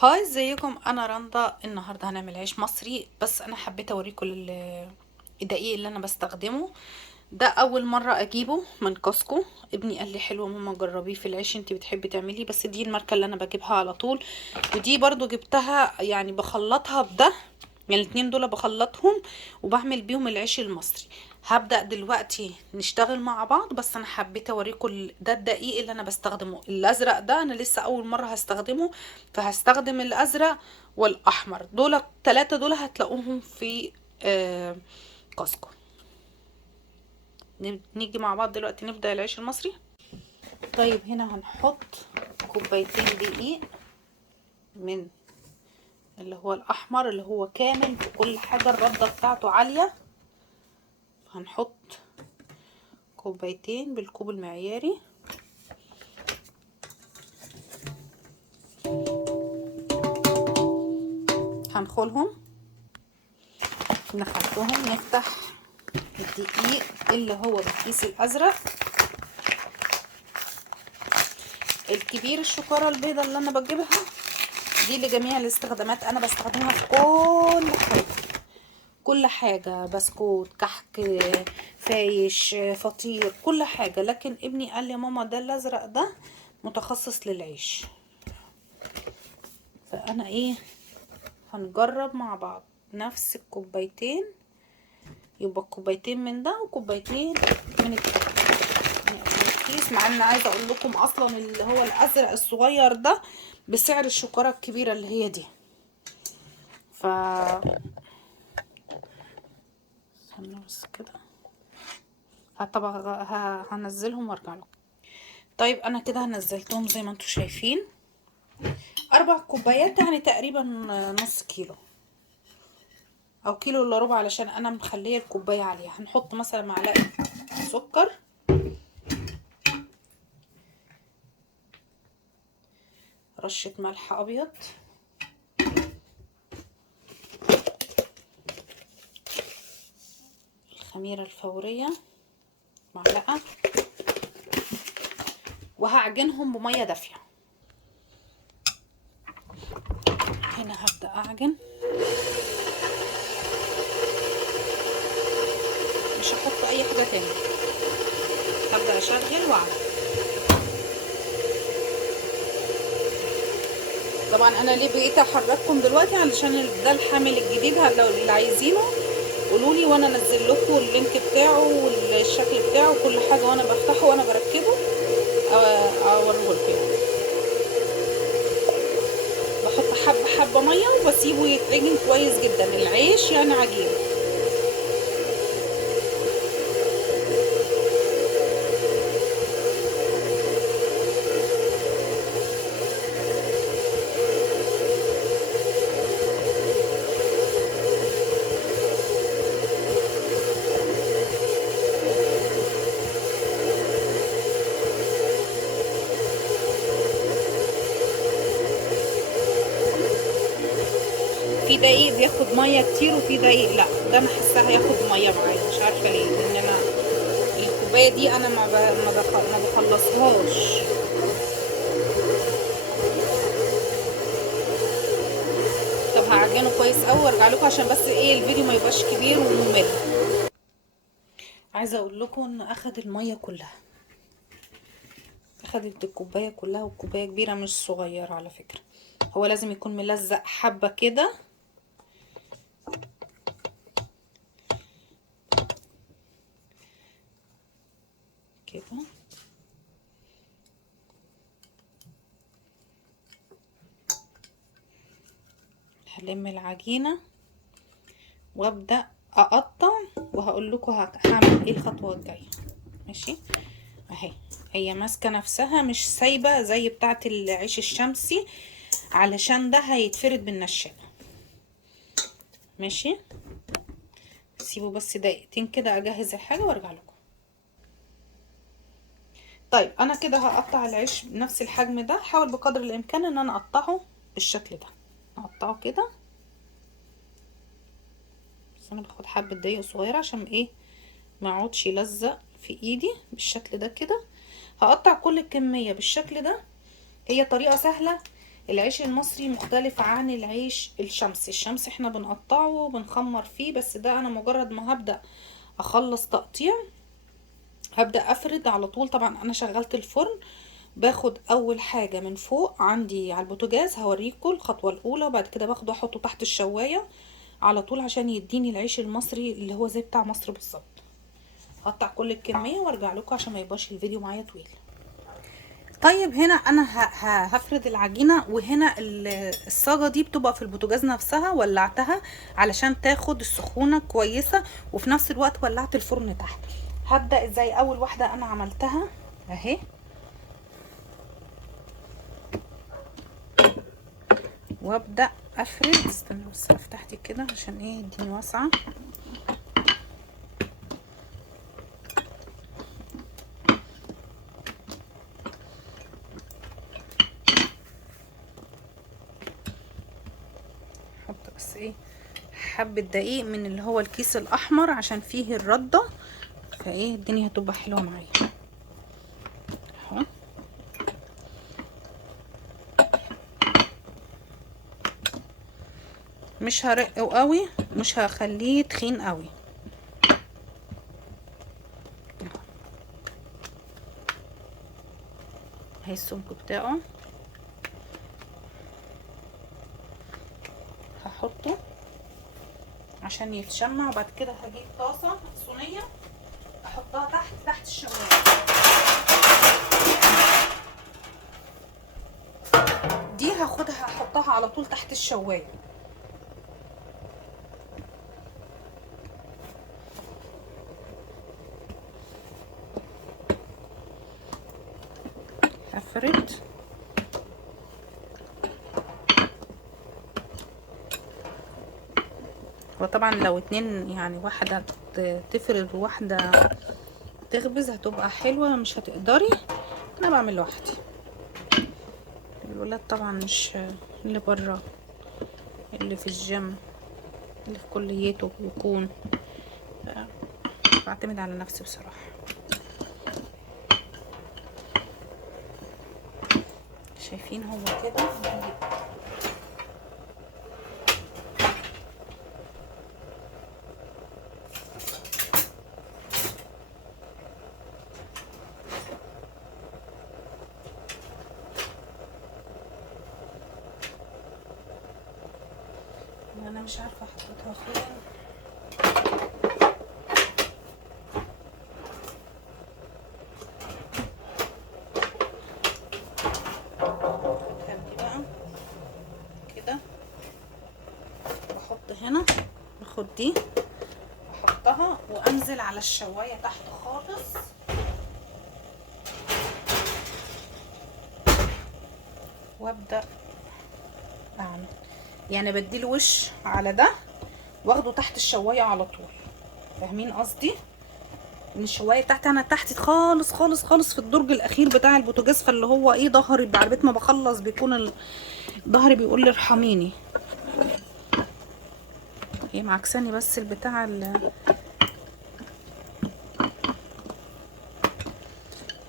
هاي، ازيكم؟ انا رندا. النهارده هنعمل عيش مصري، بس انا حبيت اوريكم الدقيق اللي انا بستخدمه. ده اول مره اجيبه من كاسكو. ابني قال لي حلو ماما جربيه في العيش، انتي بتحبي تعملي، بس دي الماركه اللي انا بجيبها على طول. ودي برضو جبتها، يعني بخلطها بده. يعني الاتنين دول بخلطهم وبعمل بيهم العيش المصري. هبدأ دلوقتي نشتغل مع بعض، بس انا حبيت اوريكم ده الدقيق اللي انا بستخدمه. الازرق ده انا لسه اول مرة هستخدمه، فهستخدم الازرق والاحمر. دول التلاتة دول هتلاقوهم في كاسكو. نيجي مع بعض دلوقتي نبدأ العيش المصري. طيب هنا هنحط كوبايتين دقيق من اللي هو الاحمر، اللي هو كامل في كل حاجة، الردة بتاعته عالية. هنحط كوبايتين بالكوب المعياري. هنخلهم، نخلطهم، نفتح الدقيق اللي هو بالكيس الازرق الكبير. الشكارة البيضة اللي انا بجيبها دي لجميع الاستخدامات، انا بستخدمها في كل حاجة. كل حاجة، بسكوت، كحك، فايش، فطير، كل حاجة. لكن ابني قال لي ماما ده الازرق ده متخصص للعيش، فانا هنجرب مع بعض نفس الكوبايتين. يبقى كوبايتين من ده وكوبايتين من الكيس. مع ان عايزه اقول لكم اصلا اللي هو الازرق الصغير ده بسعر الشكاره الكبيره اللي هي دي. ف استنى بس كده. طبعا هنزلهم وارجع لكم. طيب انا كده نزلتهم زي ما انتم شايفين. 4 كوبايات، يعني تقريبا نص كيلو او كيلو الا ربع، علشان انا مخليه الكوبايه عاليه. هنحط مثلا معلقه سكر، رشه ملح ابيض، الخميره الفوريه معلقه، وهعجنهم بميه دافيه. هنا هبدا اعجن، مش هحط اي حاجه تاني. هبدا اشغل واعمل. طبعا انا ليه بقيت احرككم دلوقتي؟ علشان ده الحامل الجديد، لو اللي عايزينه قولوا لي وانا انزل لكم اللينك بتاعه والشكل بتاعه وكل حاجه، وانا بفتحه وانا بركبه اوريه لكم. بحط حبه حبه ميه وبسيبه يتعجن كويس جدا، العيش يعني عجين. في دقيق بياخد ميه كتير وفي دقيق لا، ده انا حاسه هياخد ميه معايا، مش عارفه ليه، لان انا الكوبايه دي انا ما بخلصهاش. طب هعجنه كويس قوي وارجع لكم، عشان بس الفيديو ما يبقاش كبير وممل. عايزه اقول لكم ان اخد الميه كلها، اخدت الكوبايه كلها، والكوبايه كبيره مش صغيره على فكره. هو لازم يكون ملزق حبه كده. كده هلم العجينه وابدا اقطع، وهقول لكم هعمل ايه الخطوه الجايه. ماشي اهي، هي ماسكه نفسها مش سايبه زي بتاعه العيش الشمسي، علشان ده هيتفرد بالنشابه. ماشي، سيبوا بس دقيقتين كده اجهز الحاجه وارجع لكم. طيب انا كده هقطع العيش بنفس الحجم ده. حاول بقدر الامكان ان انا اقطعه بالشكل ده. اقطعه كده، بس انا باخد حبه دقيق صغيره عشان ما يقعدش يلزق في ايدي بالشكل ده كده. هقطع كل الكميه بالشكل ده. هي طريقه سهله، العيش المصري مختلف عن العيش الشمسي احنا بنقطعه وبنخمر فيه، بس ده انا مجرد ما هبدأ اخلص تقطيع هبدأ افرد على طول. طبعا انا شغلت الفرن، باخد اول حاجة من فوق عندي على البوتاجاز، هوريكم الخطوة الاولى، وبعد كده باخده احطه تحت الشواية على طول عشان يديني العيش المصري اللي هو زي بتاع مصر بالظبط. هقطع كل الكمية وارجع لكم عشان ما يبقاش الفيديو معايا طويل. طيب هنا انا هفرد العجينه، وهنا الصاجه دي بتبقى في البوتاجاز نفسها، ولعتها علشان تاخد السخونه كويسه، وفي نفس الوقت ولعت الفرن تحت. هبدا زي اول واحده انا عملتها اهي، وابدا افرد. استنى بس افتح دي كده عشان ايه الدنيا واسعه. احط بس ايه حبه دقيق من اللي هو الكيس الاحمر عشان فيه الرده، فايه الدنيا هتبقى حلوه معايا اهو. مش هرقه قوي، مش هخليه تخين قوي. اهي السمك بتاعه هحطه عشان يتشمع، وبعد كده هجيب طاسه صينيه احطها تحت الشوايه. دي هاخدها احطها على طول تحت الشوايه. افرد وطبعا لو اتنين يعني واحده تفرد وواحده تخبز هتبقى حلوه، مش هتقدري. انا بعمل لوحدي، الولاد طبعا مش اللي بره، اللي في الجيم، اللي في كليته يكون، بعتمد على نفسي بصراحه. شايفين هو كده. انا مش عارفه حطيتها فين. هبدي بقى كده بحط هنا، باخد دي احطها وانزل على الشوايه تحت خالص، وابدا اعمل يعني بديله وش على ده واخده تحت الشوايه على طول. فاهمين قصدي؟ ان الشوايه بتاعتي انا تحت خالص خالص خالص في الدرج الاخير بتاع البوتاجاز، فاللي هو ايه ظهري بعد بيت ما بخلص بيكون ظهري بيقول لي ارحميني. هي معكساني بس البتاع اللي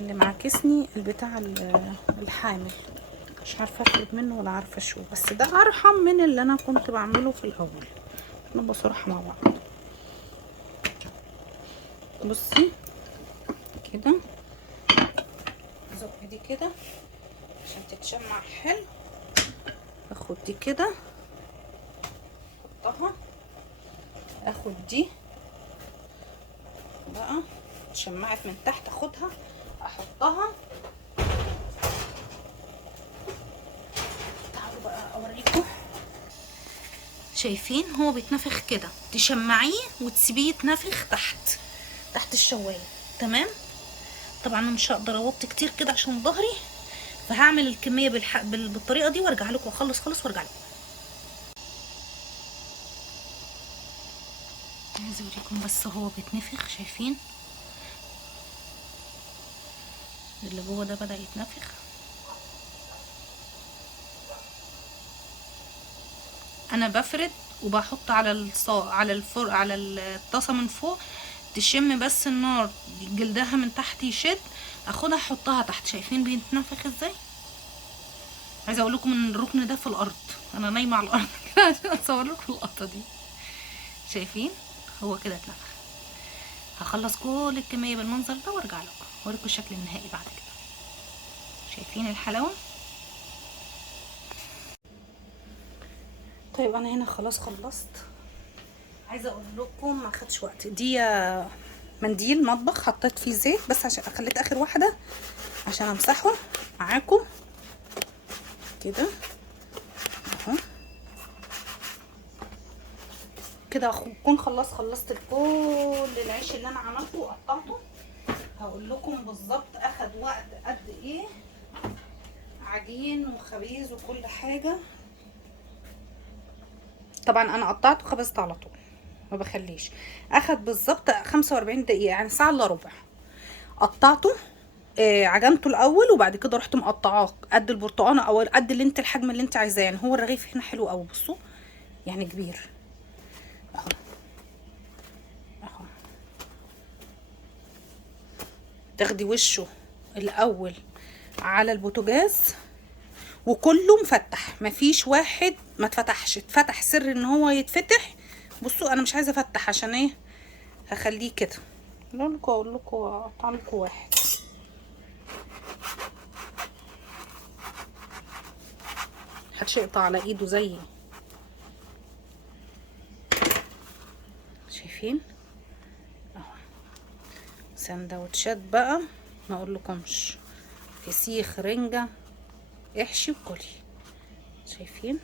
معاكسني البتاع الحامل، مش عارفه افرد منه ولا عارفه شو، بس ده ارحم من اللي انا كنت بعمله في الاول. نبقى صراحه مع بعض. بصي كده زق دي كده عشان تتشمع حلو. اخد دي كده احطها، اخد دي بقى اتشمعت من تحت اخدها احطها. تعالوا بقى اوريكم. شايفين هو بيتنفخ كده، تشمعيه وتسيبيه يتنفخ تحت الشوايه. تمام. طبعا انا مش هقدر اوطي كتير كده عشان ظهري، فهعمل الكميه بالطريقه دي وارجع لكم واخلص خالص وارجع لكم. عايزه اوريكم بس هو بيتنفخ. شايفين اللي جوه ده بدأ يتنفخ. انا بفرد وبحط على الطاسه من فوق، تشم بس النار جلدها من تحت يشد، اخدها احطها تحت. شايفين بيتنفخ ازاي؟ عايزه اقول لكم ان الركن ده في الارض، انا نايمه على الارض كده عشان اصور لكم اللقطه دي. شايفين هو كده اتنفخ. هخلص كل الكميه بالمنظر ده وارجع لكم اوريكم الشكل النهائي بعد كده. شايفين الحلاوه؟ طيب انا هنا خلاص خلصت. عايزه اقول لكم ما خدش وقت. دي منديل مطبخ حطيت فيه زيت بس عشان خليت اخر واحده عشان امسحه معاكم كده اهو. كده اكون خلصت كل العيش اللي انا عملته وقطعته. هقول لكم بالظبط اخد وقت قد ايه عجين وخبيز وكل حاجه. طبعا انا قطعته وخبزت على طول ما بخليش. اخد بالظبط 45 دقيقه يعني ساعه الا ربع. قطعته عجنته الاول وبعد كده رحت مقطعاه قد البرتقانه او قد اللي انت الحجم اللي انت عايزاه. يعني هو الرغيف هنا حلو قوي بصوا يعني كبير اهو اهو. تاخدي وشه الاول على البوتاجاز وكله مفتح، مفيش واحد ما اتفتحش. اتفتح سر ان هو يتفتح. بصوا انا مش عايزه افتح عشان ايه، هخليه كده. اقول لكم اقطع لكم واحد. محدش يقطع على ايده زيي. شايفين اهو. سندوتشات بقى ما اقول لكمش، فسيخ رنجة احشي وكلي. شايفين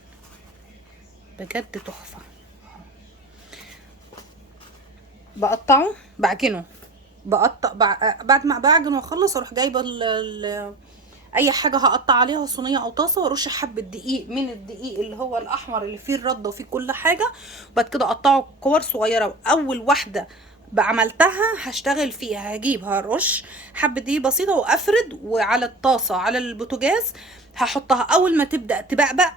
بجد تحفة. بقطعه بعجنه، بقطع بعد ما بعجن واخلص اروح جايبه اي حاجه هقطع عليها صينيه او طاسه وارش حبه دقيق من الدقيق اللي هو الاحمر اللي فيه الرده وفيه كل حاجه. وبعد كده اقطعه كور صغيره. اول واحده بعملتها هشتغل فيها هجيب هرش حبه دقيق بسيطه وافرد وعلى الطاسه على البوتاجاز هحطها. اول ما تبدا تبقبق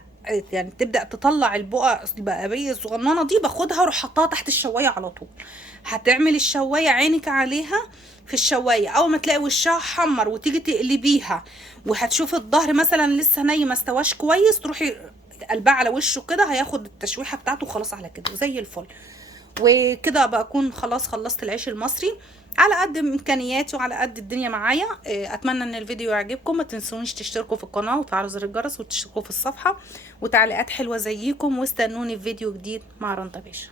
يعني تبدا تطلع البقع البقابيه الصغننه دي باخدها واروح حطها تحت الشوايه على طول. هتعمل الشوايه عينك عليها في الشوايه. اول ما تلاقي وشها حمر وتيجي تقلبيها وهتشوفي الظهر مثلا لسه ني ما استواش كويس تروحي قلبها على وشه كده هياخد التشويحه بتاعته خلاص على كده زي الفل. وكده بكون خلاص خلصت العيش المصري على قد امكانياتي وعلى قد الدنيا معايا. اتمنى ان الفيديو يعجبكم. ما تنسونيش تشتركوا في القناه وتفعلوا زر الجرس وتشتركوا في الصفحه وتعليقات حلوه زيكم. واستنوني في فيديو جديد مع رندا باشا.